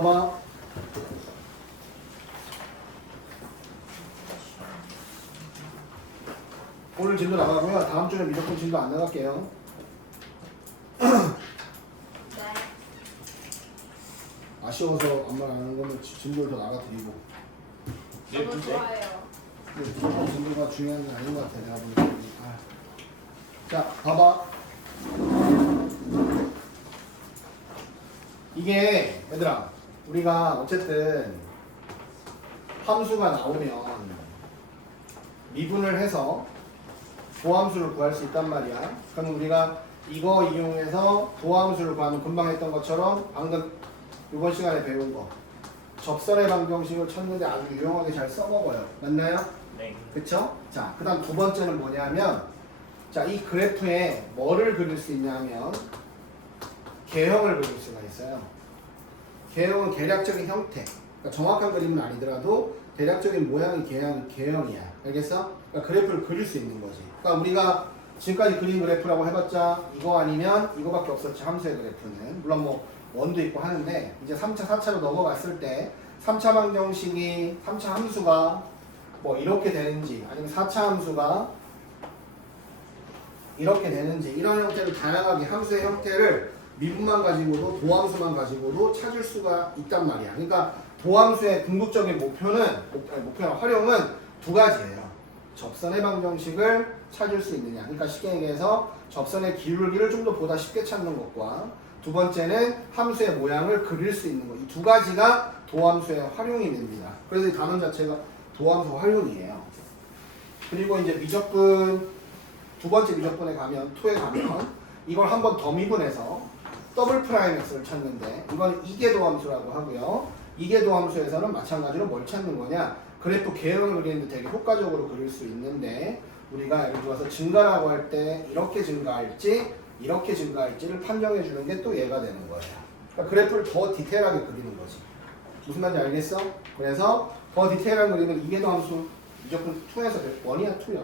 봐봐. 오늘 진도 나가고요. 다음 주에 미적분 진도 안 나갈게요. 네. 아쉬워서 아무 말 안 하는 거면 진도를 더 나가드리고. 너무 좋아요. 근데 무조건 진도가 중요한 건 아닌 것 같아. 내가 보니까. 자, 봐봐. 이게 얘들아, 우리가 어쨌든 함수가 나오면 미분을 해서 도함수를 구할 수 있단 말이야. 그럼 우리가 이거 이용해서 도함수를 구하면 금방 했던 것처럼 방금 이번 시간에 배운 거 접선의 방정식을 쳤는데 아주 유용하게 잘 써먹어요. 맞나요? 네. 그쵸? 자, 그 다음 두 번째는 뭐냐면, 자, 이 그래프에 뭐를 그릴 수 있냐면 개형을 그릴 수가 있어요. 개형은 계략적인 형태. 그러니까 정확한 그림은 아니더라도 대략적인 모양의 개형이야. 알겠어? 그러니까 그래프를 그릴 수 있는 거지. 그러니까 우리가 지금까지 그린 그래프라고 해봤자 이거 아니면 이거밖에 없었지. 함수의 그래프는. 물론 뭐 원도 있고 하는데 이제 3차, 4차로 넘어갔을 때 3차 방정식이 3차 함수가 뭐 이렇게 되는지 아니면 4차 함수가 이렇게 되는지 이런 형태를 다양하게 함수의 형태를 미분만 가지고도 도함수만 가지고도 찾을 수가 있단 말이야. 그러니까 도함수의 궁극적인 목표나 활용은 두 가지예요. 접선의 방정식을 찾을 수 있느냐. 그러니까 쉽게 얘기해서 접선의 기울기를 좀 더 보다 쉽게 찾는 것과 두 번째는 함수의 모양을 그릴 수 있는 것. 이 두 가지가 도함수의 활용이 됩니다. 그래서 이 단원 자체가 도함수 활용이에요. 그리고 이제 미적분 두 번째 미적분에 가면 2에 가면 이걸 한 번 더 미분해서 더블 프라임 x를 찾는데 이건 이계도함수라고 하고요. 이계도함수에서는 마찬가지로 뭘 찾는 거냐? 그래프 개형을 그리는데 되게 효과적으로 그릴 수 있는데 우리가 예를 들어서 증가라고 할 때 이렇게 증가할지 이렇게 증가할지를 판정해 주는 게 또 얘가 되는 거예요. 그러니까 그래프를 더 디테일하게 그리는 거지. 무슨 말인지 알겠어? 그래서 더 디테일한 그림은 이계도함수 미적분 2에서 1이야 2야.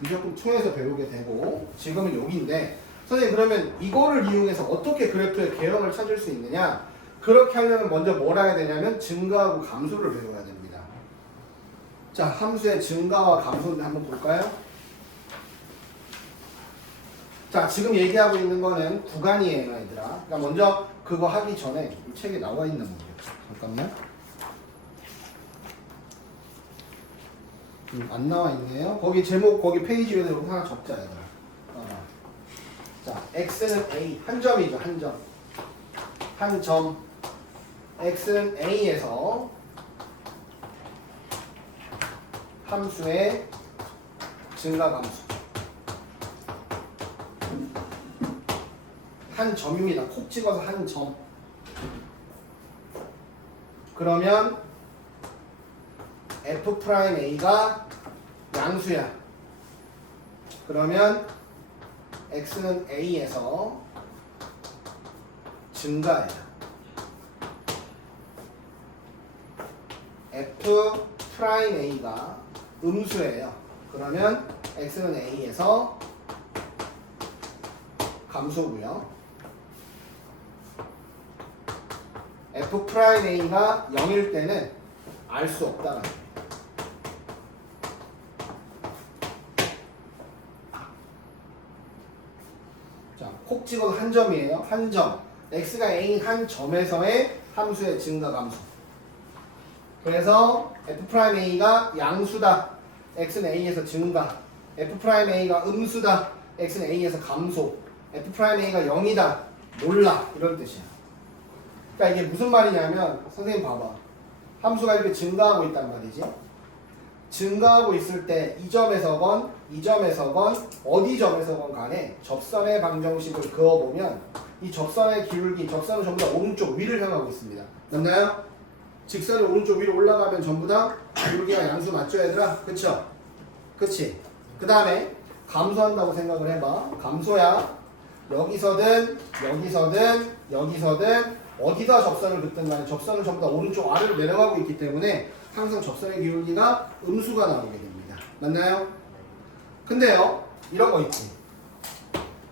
미적분 2에서 배우게 되고 지금은 여기인데 선생님 그러면 이거를 이용해서 어떻게 그래프의 개형을 찾을 수 있느냐? 그렇게 하려면 먼저 뭘 해야 되냐면 증가하고 감소를 배워야 됩니다. 자, 함수의 증가와 감소를 한번 볼까요? 자, 지금 얘기하고 있는 거는 구간이에요, 얘들아. 그러니까 먼저 그거 하기 전에 이 책에 나와 있는 거예요. 잠깐만. 안 나와 있네요. 거기 제목, 거기 페이지 위에 하나 적자, 얘들아. 자, x는 a, 한 점이죠, 한 점. 한 점. x는 a에서 함수의 증가 감소. 한 점입니다. 콕 찍어서 한 점. 그러면 f'a가 양수야. 그러면 x는 a에서 증가해요. f'a가 음수예요. 그러면 x는 a에서 감소고요. f'a가 0일 때는 알 수 없다는 거예요. 자, 콕 찍어도 한 점이에요. 한 점. x가 a인 한 점에서의 함수의 증가 감소. 그래서 f'a가 양수다. x는 a에서 증가. f'a가 음수다. x는 a에서 감소. f'a가 0이다. 몰라. 이런 뜻이야. 그러니까 이게 무슨 말이냐면 선생님 봐봐. 함수가 이렇게 증가하고 있단 말이지. 증가하고 있을 때 이 점에서건 이 점에서건 어디 점에서건 간에 접선의 방정식을 그어보면 이 접선의 기울기, 접선은 전부 다 오른쪽 위를 향하고 있습니다. 맞나요? 직선이 오른쪽 위로 올라가면 전부 다 기울기가 양수 맞죠 얘들아? 그쵸? 그치? 그 다음에 감소한다고 생각을 해봐. 감소야. 여기서든 여기서든 여기서든 어디다 접선을 긋든 간에 접선은 전부 다 오른쪽 아래로 내려가고 있기 때문에 항상 접선의 기울기가 음수가 나오게 됩니다. 맞나요? 근데요, 이런 거 있지.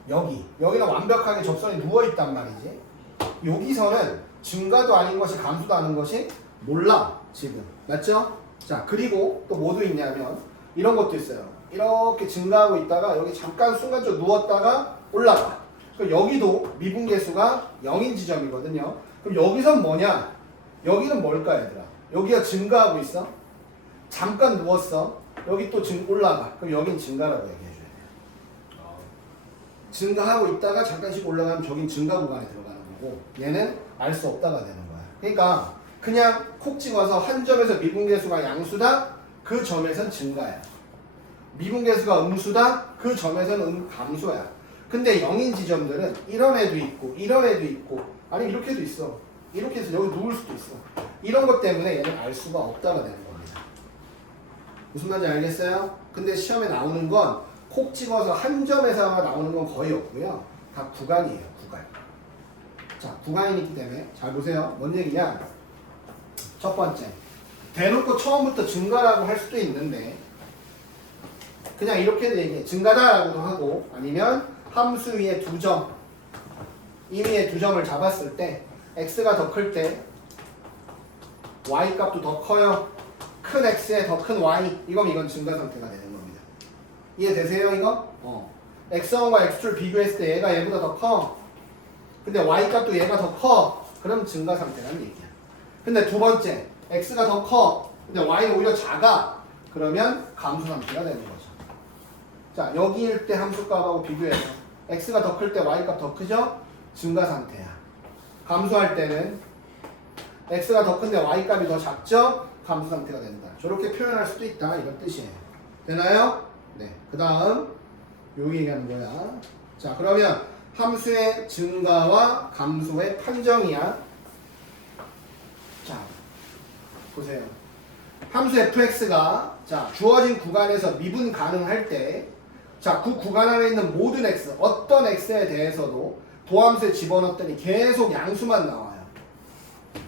여기는 완벽하게 접선이 누워있단 말이지. 여기서는 증가도 아닌 것이 감소도 아닌 것이 몰라 지금. 맞죠? 자, 그리고 또 뭐도 있냐면 이런 것도 있어요. 이렇게 증가하고 있다가 여기 잠깐 순간적으로 누웠다가 올라가. 그럼 여기도 미분계수가 0인 지점이거든요. 그럼 여기선 뭐냐? 여기는 뭘까 얘들아? 여기가 증가하고 있어. 잠깐 누웠어. 여기 또 올라가. 그럼 여긴 증가라고 얘기해줘야 돼요. 증가하고 있다가 잠깐씩 올라가면 저긴 증가 구간에 들어가는 거고 얘는 알 수 없다가 되는 거야. 그러니까 그냥 콕 찍어서 한 점에서 미분계수가 양수다. 그 점에선 증가야. 미분계수가 음수다. 그 점에서는 감소야. 근데 0인 지점들은 이런 애도 있고 이런 애도 있고 아니 이렇게도 있어. 이렇게 해서 여기 누울 수도 있어. 이런 것 때문에 얘는 알 수가 없다가 되는 겁니다. 무슨 말인지 알겠어요? 근데 시험에 나오는 건 콕 찍어서 한 점에서 나오는 건 거의 없고요. 다 구간이에요. 구간. 자, 구간이기 때문에 잘 보세요. 뭔 얘기냐? 첫 번째, 대놓고 처음부터 증가라고 할 수도 있는데 그냥 이렇게도 얘기해. 증가다라고도 하고 아니면 함수 위에 2점, 이 위에 2점을 잡았을 때 x가 더 클 때 y 값도 더 커요. 큰 x에 더 큰 y. 이건 증가 상태가 되는 겁니다. 이해되세요 이거? x1과 x2를 비교했을 때 얘가 얘보다 더 커. 근데 y 값도 얘가 더 커. 그럼 증가 상태라는 얘기야. 근데 두 번째, x가 더 커. 근데 y는 오히려 작아. 그러면 감소 상태가 되는 거죠. 자, 여기일 때 함수값하고 비교해서 x가 더 클 때 y값 더 크죠? 증가 상태야. 감소할 때는 x가 더 큰데 y값이 더 작죠? 감소 상태가 된다. 저렇게 표현할 수도 있다. 이런 뜻이에요. 되나요? 네. 그 다음 요 얘기하는 거야. 자, 그러면 함수의 증가와 감소의 판정이야. 자, 보세요. 함수 fx가 자 주어진 구간에서 미분 가능할 때 자, 그 구간 안에 있는 모든 x, 어떤 x에 대해서도 도함수에 집어넣었더니 계속 양수만 나와요.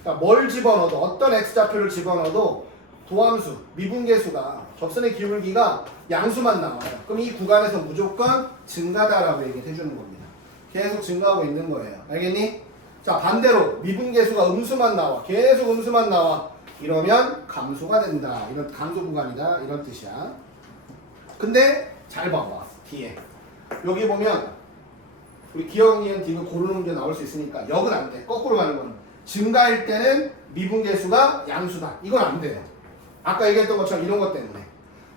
그러니까 뭘 집어넣어도 어떤 x좌표를 집어넣어도 도함수, 미분계수가 접선의 기울기가 양수만 나와요. 그럼 이 구간에서 무조건 증가다라고 얘기해 주는 겁니다. 계속 증가하고 있는 거예요. 알겠니? 자, 반대로 미분계수가 음수만 나와. 계속 음수만 나와. 이러면 감소가 된다. 이런 감소 구간이다. 이런 뜻이야. 근데 잘 봐봐. 뒤에. 여기 보면 우리 기억, 니은, 디귿 고르는 게 나올 수 있으니까 역은 안 돼. 거꾸로 가는 거는. 증가일 때는 미분계수가 양수다. 이건 안 돼요. 아까 얘기했던 것처럼 이런 것 때문에.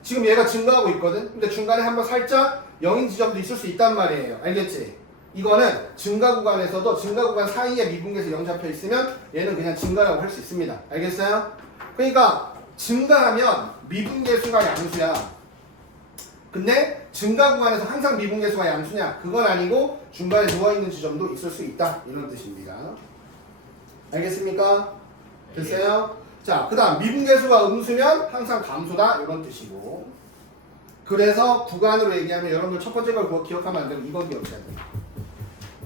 지금 얘가 증가하고 있거든. 근데 중간에 한번 살짝 0인 지점도 있을 수 있단 말이에요. 알겠지? 이거는 증가 구간에서도 증가 구간 사이에 미분계수 0 잡혀 있으면 얘는 그냥 증가라고 할 수 있습니다. 알겠어요? 그러니까 증가하면 미분계수가 양수야. 근데 증가 구간에서 항상 미분계수가 양수냐? 그건 아니고 중간에 누워있는 지점도 있을 수 있다. 이런 뜻입니다. 알겠습니까? 됐어요? 자, 그 다음 미분계수가 음수면 항상 감소다. 이런 뜻이고. 그래서 구간으로 얘기하면 여러분들 첫 번째 걸 기억하면 안 되고 이건 기억해야 돼.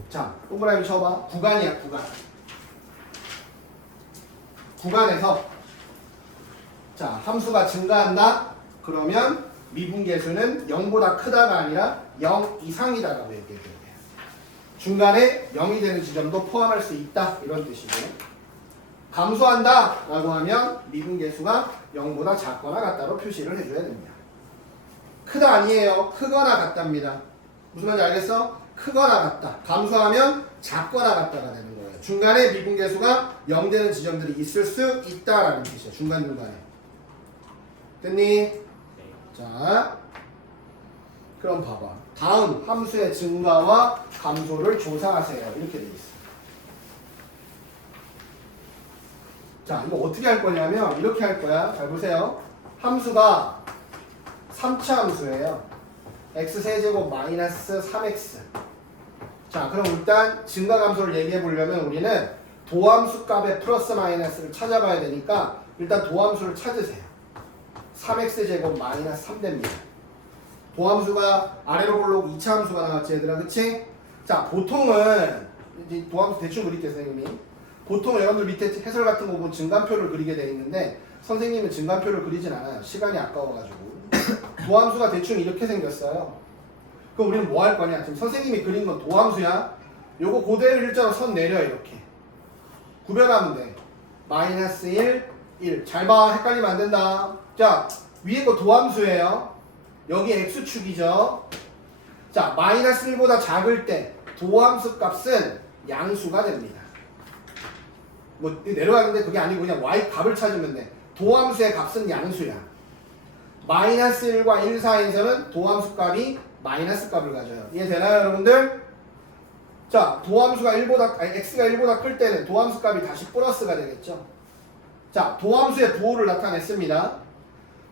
자, 동그라미 쳐봐. 구간이야, 구간. 구간에서 자, 함수가 증가한다? 그러면 미분계수는 0보다 크다가 아니라 0 이상이다라고 얘기해야 돼요. 중간에 0이 되는 지점도 포함할 수 있다. 이런 뜻이고. 감소한다 라고 하면 미분계수가 0보다 작거나 같다로 표시를 해줘야 됩니다. 크다 아니에요. 크거나 같답니다. 무슨 말인지 알겠어? 크거나 같다. 감소하면 작거나 같다가 되는 거예요. 중간에 미분계수가 0 되는 지점들이 있을 수 있다라는 뜻이에요. 중간중간에. 됐니? 자, 그럼 봐봐. 다음 함수의 증가와 감소를 조사하세요. 이렇게 돼 있어. 자, 이거 어떻게 할 거냐면 이렇게 할 거야. 잘 보세요. 함수가 3차 함수예요. x세제곱 마이너스 3x. 자, 그럼 일단 증가 감소를 얘기해 보려면 우리는 도함수 값의 플러스 마이너스를 찾아봐야 되니까 일단 도함수를 찾으세요. 3x제곱 마이너스 3됩니다. 도함수가 아래로 볼록 2차 함수가 나왔지 얘들아, 그치? 자, 보통은 이제 도함수 대충 그릴게요, 선생님이. 보통 여러분들 밑에 해설 같은 거 보면 증간표를 그리게 돼 있는데 선생님은 증간표를 그리진 않아요. 시간이 아까워가지고. 도함수가 대충 이렇게 생겼어요. 그럼 우리는 뭐 할 거냐? 지금 선생님이 그린 건 도함수야. 요거 그대로 일자로 선 내려 이렇게. 구별하면 돼. 마이너스 1, 1. 잘 봐. 헷갈리면 안 된다. 자, 위에 거 도함수예요. 여기 x축이죠. 자, 마이너스 1보다 작을 때 도함수 값은 양수가 됩니다. 뭐 내려가는데 그게 아니고 그냥 y 값을 찾으면 돼. 도함수의 값은 양수야. 마이너스 1과 1 사이에서는 도함수 값이 마이너스 값을 가져요. 이해되나요, 여러분들? 자, 도함수가 1보다, 아니, x가 1보다 클 때는 도함수 값이 다시 플러스가 되겠죠. 자, 도함수의 부호를 나타냈습니다.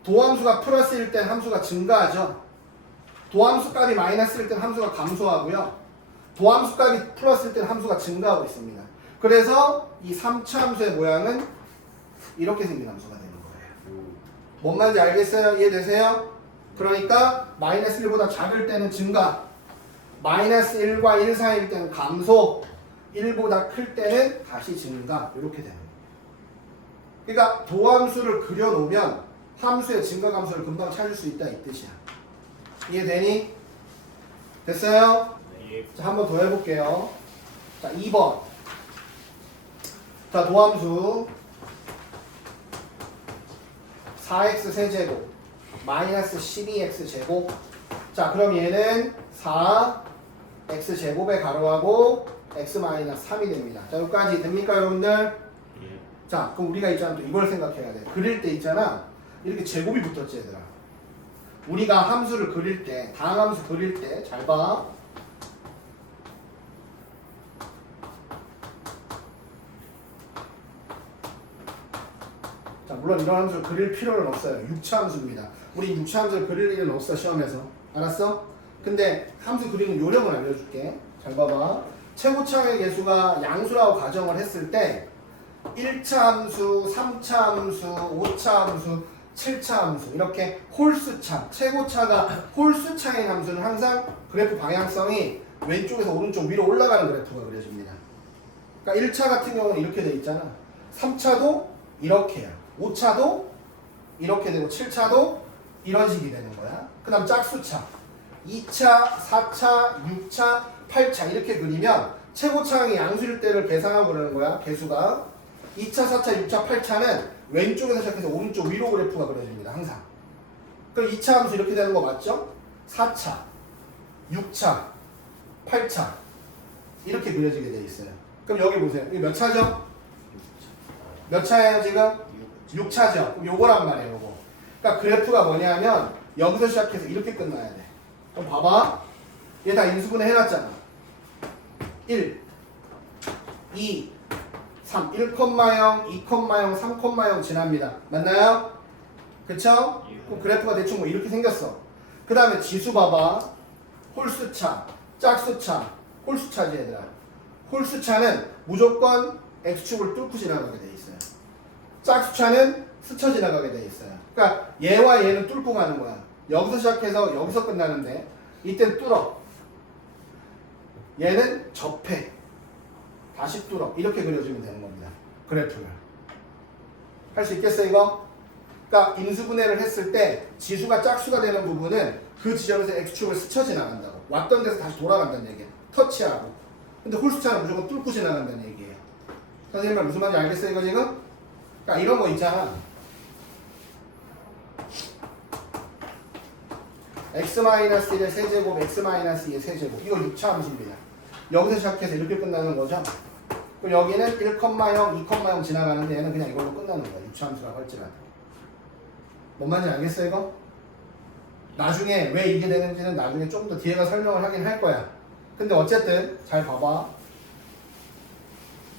도함수가 플러스일 땐 함수가 증가하죠. 도함수 값이 마이너스일 땐 함수가 감소하고요. 도함수 값이 플러스일 땐 함수가 증가하고 있습니다. 그래서 이 3차 함수의 모양은 이렇게 생긴 함수가 되는 거예요. 뭔 말인지 알겠어요? 이해되세요? 그러니까 마이너스 1보다 작을 때는 증가, 마이너스 1과 1 사이일 때는 감소, 1보다 클 때는 다시 증가, 이렇게 되는 거예요. 그러니까 도함수를 그려놓으면 함수의 증가 감소를 금방 찾을 수 있다 이 뜻이야. 이해되니? 됐어요? 예. 자, 한 번 더 해볼게요. 자, 2번. 자, 도함수 4x 세제곱 마이너스 12x 제곱. 자, 그럼 얘는 4x 제곱의 가로하고 x 마이너스 3이 됩니다. 자, 여기까지 됩니까, 여러분들? 예. 자, 그럼 우리가 있잖아, 또 이걸 생각해야 돼. 그릴 때 있잖아, 이렇게 제곱이 붙었지, 얘들아. 우리가 함수를 그릴 때, 다항함수 그릴 때, 잘 봐. 자, 물론 이런 함수를 그릴 필요는 없어요. 6차 함수입니다. 우리 6차 함수를 그릴 일은 없어, 시험에서. 알았어? 근데 함수 그리는 요령을 알려줄게. 잘 봐봐. 최고차의 개수가 양수라고 가정을 했을 때 1차 함수, 3차 함수, 5차 함수, 7차 함수 이렇게 홀수차, 최고차가 홀수차인 함수는 항상 그래프 방향성이 왼쪽에서 오른쪽 위로 올라가는 그래프가 그려집니다. 그러니까 1차 같은 경우는 이렇게 돼 있잖아. 3차도 이렇게야. 5차도 이렇게 되고 7차도 이런 식이 되는 거야. 그 다음 짝수차 2차, 4차, 6차, 8차 이렇게 그리면 최고차항이 양수일 때를 계산하고 그러는 거야. 개수가 2차, 4차, 6차, 8차는 왼쪽에서 시작해서 오른쪽 위로 그래프가 그려집니다. 항상. 그럼 2차 함수 이렇게 되는 거 맞죠? 4차, 6차, 8차 이렇게 그려지게 돼 있어요. 그럼 여기 보세요. 이게 몇 차죠? 몇 차예요 지금? 6차죠. 그럼 요거란 말이에요. 요거. 그러니까 그래프가 뭐냐면 여기서 시작해서 이렇게 끝나야 돼. 그럼 봐봐. 얘 다 인수분해 해놨잖아. 1, 2, 3, 1,0, 2,0, 3,0 지납니다. 맞나요? 그쵸? 그럼 그래프가 대충 뭐 이렇게 생겼어. 그 다음에 지수 봐봐. 홀수차, 짝수차, 홀수차지 얘들아. 홀수차는 무조건 x축을 뚫고 지나가게 돼 있어요. 짝수차는 스쳐 지나가게 돼 있어요. 그러니까 얘와 얘는 뚫고 가는 거야. 여기서 시작해서 여기서 끝나는데 이땐 뚫어. 얘는 접해. 다시 뚫어. 이렇게 그려주면 되는 겁니다. 그래프를. 할 수 있겠어 이거? 그러니까 인수분해를 했을 때 지수가 짝수가 되는 부분은 그 지점에서 x축을 스쳐 지나간다고. 왔던 데서 다시 돌아간다는 얘기야. 터치하고. 근데 홀수차는 무조건 뚫고 지나간다는 얘기예요. 선생님 말 무슨 말인지 알겠어 이거 지금? 그러니까 이런 거 있잖아. x-1의 세제곱, x-2의 세제곱. 이거 6차 함수입니다. 여기서 시작해서 이렇게 끝나는 거죠. 그럼 여기는 1,0, 2,0 지나가는데 얘는 그냥 이걸로 끝나는 거야. 6차 함수라고 할지라도. 뭔 말인지 알겠어 이거? 나중에 왜 이게 되는지는 나중에 좀 더 뒤에가 설명을 하긴 할 거야. 근데 어쨌든 잘 봐봐.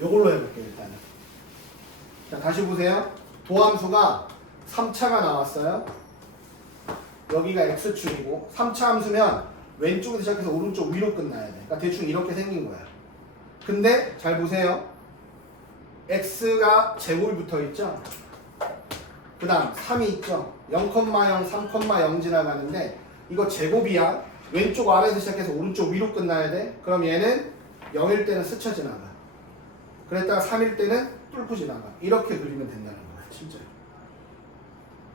요걸로 해볼게 일단은. 자, 다시 보세요. 도함수가 3차가 나왔어요. 여기가 x축이고 3차 함수면 왼쪽에서 시작해서 오른쪽 위로 끝나야 돼. 그러니까 대충 이렇게 생긴 거야. 근데 잘 보세요. x가 제곱이 붙어 있죠. 그 다음 3이 있죠. 0,0, 3,0 지나가는데 이거 제곱이야. 왼쪽 아래에서 시작해서 오른쪽 위로 끝나야 돼. 그럼 얘는 0일 때는 스쳐 지나가. 그랬다가 3일 때는 뚫고 지나가. 이렇게 그리면 된다는 거야. 진짜.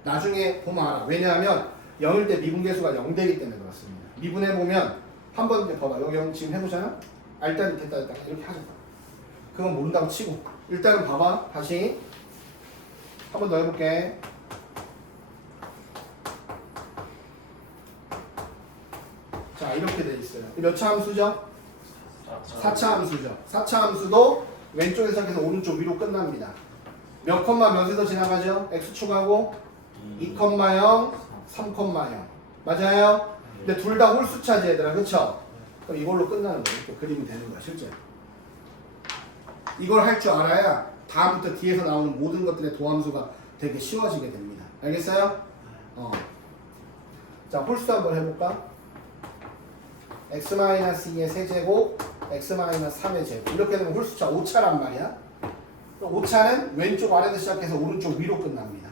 나중에 보면 알아. 왜냐하면 0일 때 미분계수가 0되기 때문에 그렇습니다. 미분해보면 한번 봐봐. 여기 지금 해보잖아. 일단 됐다 이렇게 하잖아. 그건 모른다고 치고 일단은 봐봐. 다시 한 번 더 해볼게. 자, 이렇게 돼 있어요. 몇 차 함수죠? 4차 함수죠. 4차 함수도 왼쪽에서 시작해서 오른쪽 위로 끝납니다. 몇 컴마 몇에서 지나가죠? x축하고 2,0, 3,0. 맞아요? 근데 둘 다 홀수차지 얘들아. 그쵸? 그럼 이걸로 끝나는 거예요. 이렇게 그림이 되는 거야 실제. 이걸 할 줄 알아야 다음부터 뒤에서 나오는 모든 것들의 도함수가 되게 쉬워지게 됩니다. 알겠어요? 자, 홀수 한번 해볼까? x-2의 세제곱, x-3의 제곱. 이렇게 되면 홀수차 5차란 말이야. 5차는 왼쪽 아래에서 시작해서 오른쪽 위로 끝납니다.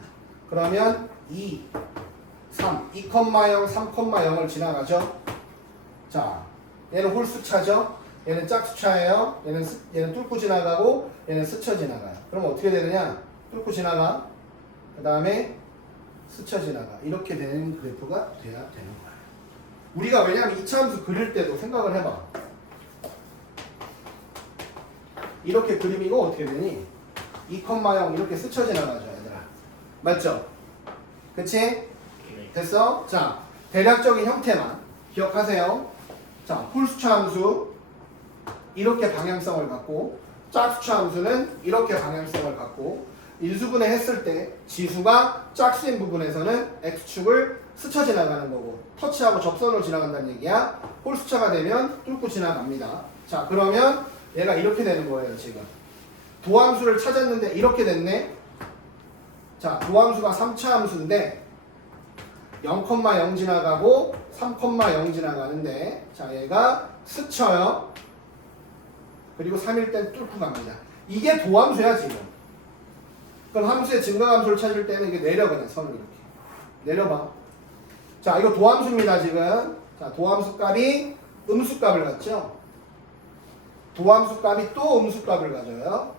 그러면 2, 3, 2,0, 3,0을 지나가죠. 자, 얘는 홀수차죠. 얘는 짝수차예요. 얘는 뚫고 지나가고 얘는 스쳐 지나가요. 그럼 어떻게 되느냐? 뚫고 지나가. 그 다음에 스쳐 지나가. 이렇게 되는 그래프가 돼야 되는 거야. 우리가 왜냐면 2차 함수 그릴 때도 생각을 해봐. 이렇게 그림이고 어떻게 되니? 2,0 이렇게 스쳐 지나가죠 얘들아. 맞죠? 그치? 됐어? 자, 대략적인 형태만 기억하세요. 자, 홀수차 함수 이렇게 방향성을 갖고 짝수차 함수는 이렇게 방향성을 갖고 인수분해 했을 때 지수가 짝수인 부분에서는 x축을 스쳐 지나가는 거고 터치하고 접선으로 지나간다는 얘기야. 홀수차가 되면 뚫고 지나갑니다. 자, 그러면 얘가 이렇게 되는 거예요 지금. 도함수를 찾았는데 이렇게 됐네. 자, 도함수가 3차 함수인데 0,0 지나가고 3,0 지나가는데 자, 얘가 스쳐요. 그리고 3일 땐 뚫고 갑니다. 이게 도함수야 지금. 그럼 함수의 증가함수를 찾을 때는 이게 내려 그냥 선을 이렇게 내려봐. 자, 이거 도함수입니다 지금. 자, 도함수 값이 음수값을 갖죠. 도함수 값이 또 음수값을 가져요.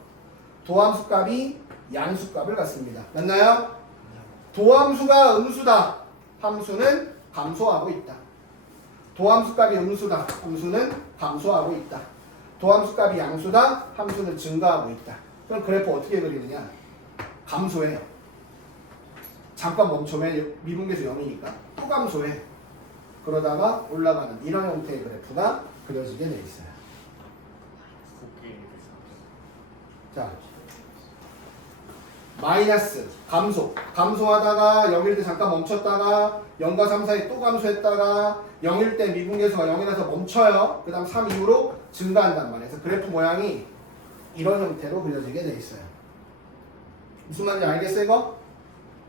도함수 값이 양수값을 갖습니다. 맞나요? 도함수가 음수다. 함수는 감소하고 있다. 도함수 값이 음수다. 함수는 감소하고 있다. 도함수 값이 양수다. 함수는 증가하고 있다. 그럼 그래프 어떻게 그리느냐? 감소해요. 잠깐 멈추면 미분계수 0이니까 또 감소해. 그러다가 올라가는 이런 형태의 그래프가 그려지게 돼 있어요. 자, 마이너스 감소하다가 0일 때 잠깐 멈췄다가 0과 3 사이 또 감소했다가 0일 때 미분계수가 0이라서 멈춰요. 그 다음 3 이후로 증가한단 말이에요. 그래서 그래프 모양이 이런 형태로 그려지게 돼 있어요. 무슨 말인지 알겠어 이거?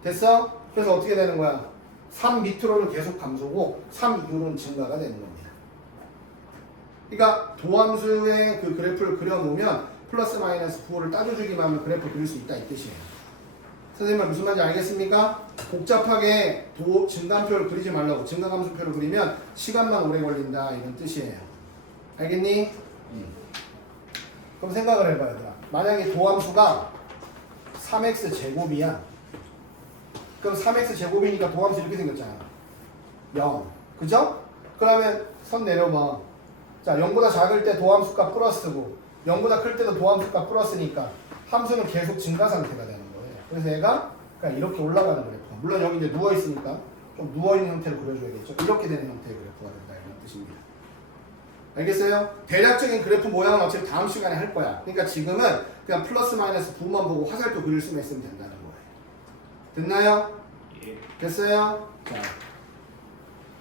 됐어? 그래서 어떻게 되는 거야? 3 밑으로는 계속 감소고 3 이후로는 증가가 되는 겁니다. 그러니까 도함수의 그 그래프를 그려놓으면 플러스 마이너스 부호를 따져주기만 하면 그래프 그릴 수 있다 이 뜻이에요. 선생님 무슨 말인지 알겠습니까? 복잡하게 증가함표를 그리지 말라고. 증가함수표를 그리면 시간만 오래 걸린다 이런 뜻이에요. 알겠니? 그럼 생각을 해봐요. 얘들아. 만약에 도함수가 3x 제곱이야. 그럼 3x 제곱이니까 도함수 이렇게 생겼잖아. 0. 그죠? 그러면 선 내려봐. 자, 0보다 작을 때 도함수가 플러스고 0보다 클 때도 도함수가 플러스니까 함수는 계속 증가 상태가 되는 거예요. 그래서 얘가 그냥 이렇게 올라가는 그래프. 물론 여기 이제 누워있으니까 좀 누워있는 형태를 그려줘야겠죠. 이렇게 되는 형태의 그래프가 된다 이런 뜻입니다. 알겠어요? 대략적인 그래프 모양은 어차피 다음 시간에 할 거야. 그러니까 지금은 그냥 플러스 마이너스 부만 보고 화살표 그릴 수만 있으면 된다는 거예요. 됐나요? 예. 됐어요? 자,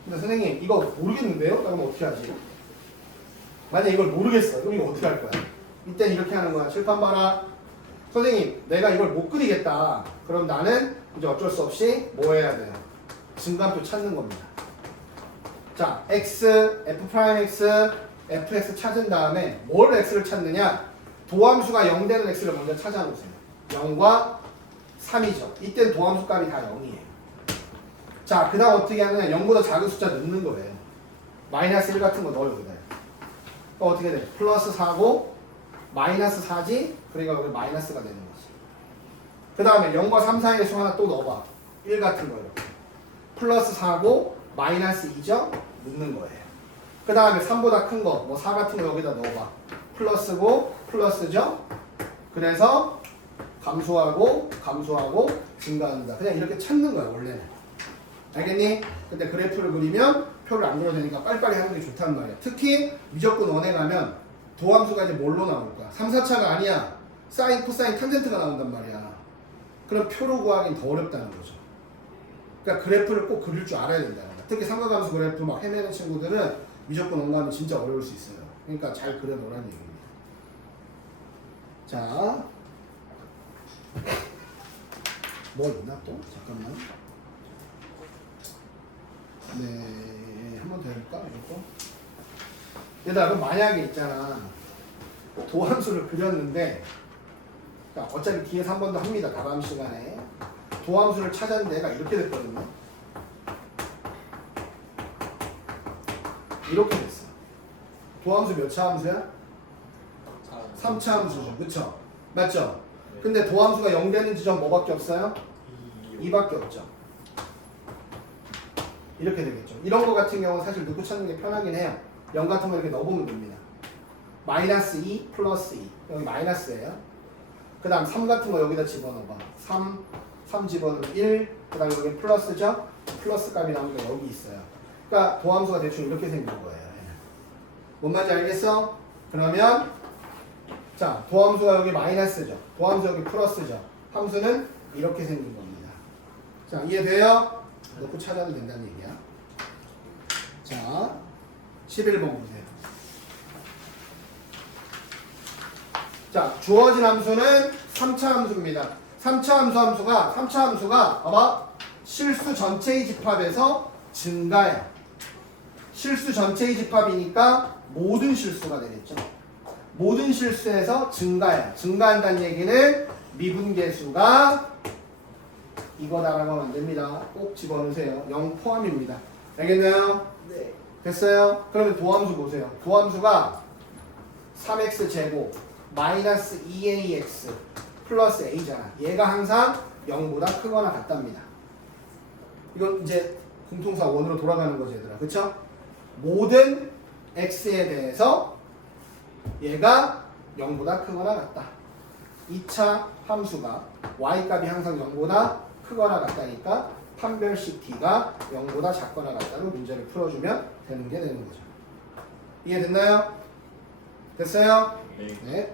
근데 선생님 이거 모르겠는데요? 그러면 어떻게 하지? 만약 이걸 모르겠어. 그럼 이거 어떻게 할 거야? 이땐 이렇게 하는 거야. 칠판 봐라. 선생님 내가 이걸 못 그리겠다. 그럼 나는 이제 어쩔 수 없이 뭐 해야 돼요? 증가함표 찾는 겁니다. 자, x, f'x, fx 찾은 다음에 뭘 x를 찾느냐? 도함수가 0 되는 x를 먼저 찾아놓으세요. 0과 3이죠. 이땐 도함수 값이 다 0이에요. 자, 그 다음 어떻게 하느냐? 0보다 작은 숫자 넣는 거예요. 마이너스 1 같은 거 넣어요. 여기다. 그럼 어떻게 돼? 플러스 4고 마이너스 4지? 그러니까 여기 마이너스가 되는 거지. 그 다음에 0과 3 사이에 수 하나 또 넣어봐. 1 같은 거 이렇게. 플러스 4고 마이너스 2죠? 넣는 거예요. 그 다음에 3보다 큰 거, 뭐 4 같은 거 여기다 넣어봐. 플러스고 플러스죠? 그 그래서 감소하고 감소하고 증가한다. 그냥 이렇게 찾는 거야 원래는. 알겠니? 근데 그래프를 그리면 표를 안 그려도 되니까 빨리빨리 하는 게 좋단 말이야. 특히 미적분 원에 가면 도함수가 이제 뭘로 나올 거야? 3, 4차가 아니야. 사인, 코사인, 탄젠트가 나온단 말이야. 그럼 표로 구하기는 더 어렵다는 거죠. 그러니까 그래프를 꼭 그릴 줄 알아야 된다는 거야. 특히 삼각함수 그래프 막 헤매는 친구들은 미적분 원 가면 진짜 어려울 수 있어요. 그러니까 잘 그려놓으라는 얘기입니다. 자, 뭐 있나 또? 잠깐만. 네, 한 번 더 해볼까? 이것도. 얘들아, 그럼 만약에 있잖아. 도함수를 그렸는데, 그러니까 어차피 뒤에서 한 번 더 합니다. 다음 시간에. 도함수를 찾았는데 얘가 이렇게 됐거든요. 이렇게 됐어. 도함수 몇 차 함수야? 3차 함수죠. 그쵸? 맞죠? 근데 도함수가 0 되는 지점 뭐밖에 없어요? 2밖에 없죠. 이렇게 되겠죠. 이런 거 같은 경우는 사실 누구 찾는 게 편하긴 해요. 0 같은 거 이렇게 넣어보면 됩니다. 마이너스 2 플러스 2. 여기 마이너스예요. 그 다음 3 같은 거 여기다 집어넣어봐. 3 집어넣으면 1. 그 다음 여기 플러스죠? 플러스 값이 나오는 게 여기 있어요. 그러니까 도함수가 대충 이렇게 생긴 거예요. 뭔 말인지 알겠어? 그러면 자, 도함수가 여기 마이너스죠. 도함수 여기 플러스죠. 함수는 이렇게 생긴 겁니다. 자, 이해돼요? 넣고 찾아도 된다는 얘기야. 자, 11번 보세요. 자, 주어진 함수는 3차 함수입니다. 3차 함수가 봐봐. 실수 전체의 집합에서 증가야. 실수 전체의 집합이니까 모든 실수가 되겠죠. 모든 실수에서 증가야. 증가한다는 얘기는 미분계수가 이거다라고 하면 안 됩니다. 꼭 집어넣으세요. 0 포함입니다. 알겠나요? 네. 됐어요? 그러면 도함수 보세요. 도함수가 3x 제곱 마이너스 2ax 플러스 a잖아. 얘가 항상 0보다 크거나 같답니다. 이건 이제 공통사 원으로 돌아가는 거지 얘들아. 그쵸? 모든 x에 대해서 얘가 0보다 크거나 같다. 2차 함수가 y값이 항상 0보다 크거나 같다니까 판별식 t가 0보다 작거나 같다로 문제를 풀어주면 되는 게 되는 거죠. 이해됐나요? 됐어요? 네. 네.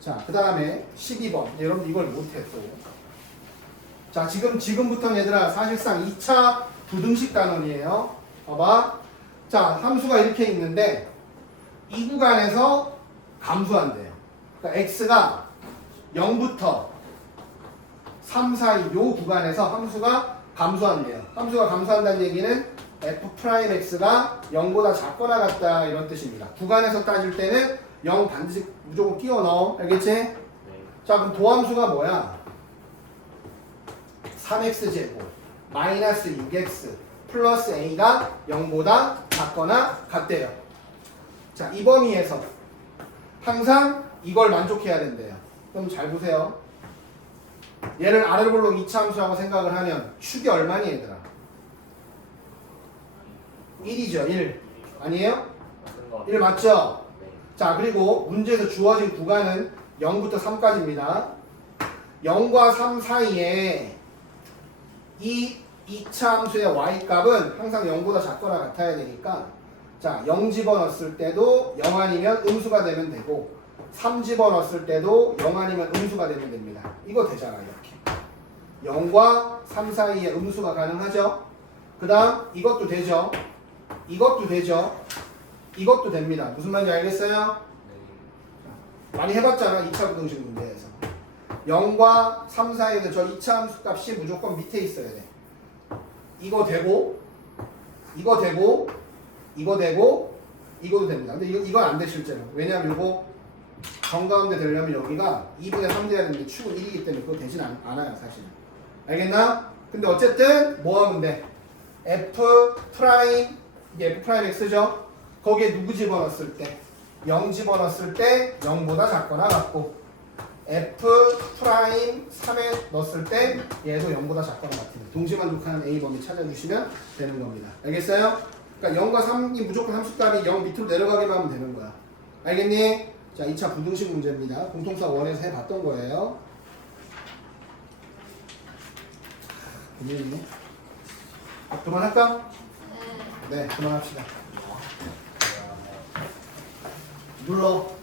자, 그 다음에 12번. 여러분 이걸 못해 또. 자, 지금부터 얘들아 사실상 2차 부등식 단원이에요. 봐봐. 자, 함수가 이렇게 있는데 이 구간에서 감소한대요. 그러니까 x가 0부터 3 사이 요 구간에서 함수가 감소한대요. 함수가 감소한다는 얘기는 f'x가 0보다 작거나 같다 이런 뜻입니다. 구간에서 따질 때는 0 반드시 무조건 끼워 넣어. 알겠지? 네. 자, 그럼 도함수가 뭐야? 3x 제곱 마이너스 6x 플러스 a가 0보다 작거나 같대요. 자, 이 범위에서 항상 이걸 만족해야 된대요. 그럼 잘 보세요. 얘를 아래로 볼록 2차 함수라고 생각을 하면 축이 얼마니 얘들아? 1이죠. 1 아니에요? 맞는 거 1 맞죠? 네. 자, 그리고 문제에서 주어진 구간은 0부터 3까지입니다. 0과 3 사이에 이 2차 함수의 y값은 항상 0보다 작거나 같아야 되니까 자, 0 집어넣었을 때도 0 아니면 음수가 되면 되고 3 집어넣었을 때도 0 아니면 음수가 되면 됩니다. 이거 되잖아 이렇게. 0과 3 사이에 음수가 가능하죠. 그 다음 이것도 되죠. 이것도 되죠. 이것도 됩니다. 무슨 말인지 알겠어요? 많이 해봤잖아 2차 부등식 문제에서. 0과 3 사이에서 저 2차 함수 값이 무조건 밑에 있어야 돼. 이거 되고 이거 되고 이거 되고 이거도 됩니다. 근데 이건 안 돼 실제로. 왜냐하면 이거 정가운데 되려면 여기가 2분의 3 돼야 되는데 축은 1이기 때문에 그거 되진 않아요 사실은. 알겠나? 근데 어쨌든 뭐 하면 돼? f 프라임 이게 f 프라임 x죠? 거기에 누구 집어넣었을 때 0 집어넣었을 때 0보다 작거나 같고 f 프라임 3에 넣었을 때 얘도 0보다 작거나 같은 동시만족하는 a 범위 찾아주시면 되는 겁니다. 알겠어요? 그러니까 0과 3이 무조건 함수값이 0 밑으로 내려가기만 하면 되는 거야. 알겠니? 자, 2차 부등식 문제입니다. 공통사 원에서 해봤던 거예요. 고민이네. 그만할까? 네, 그만합시다. 눌러.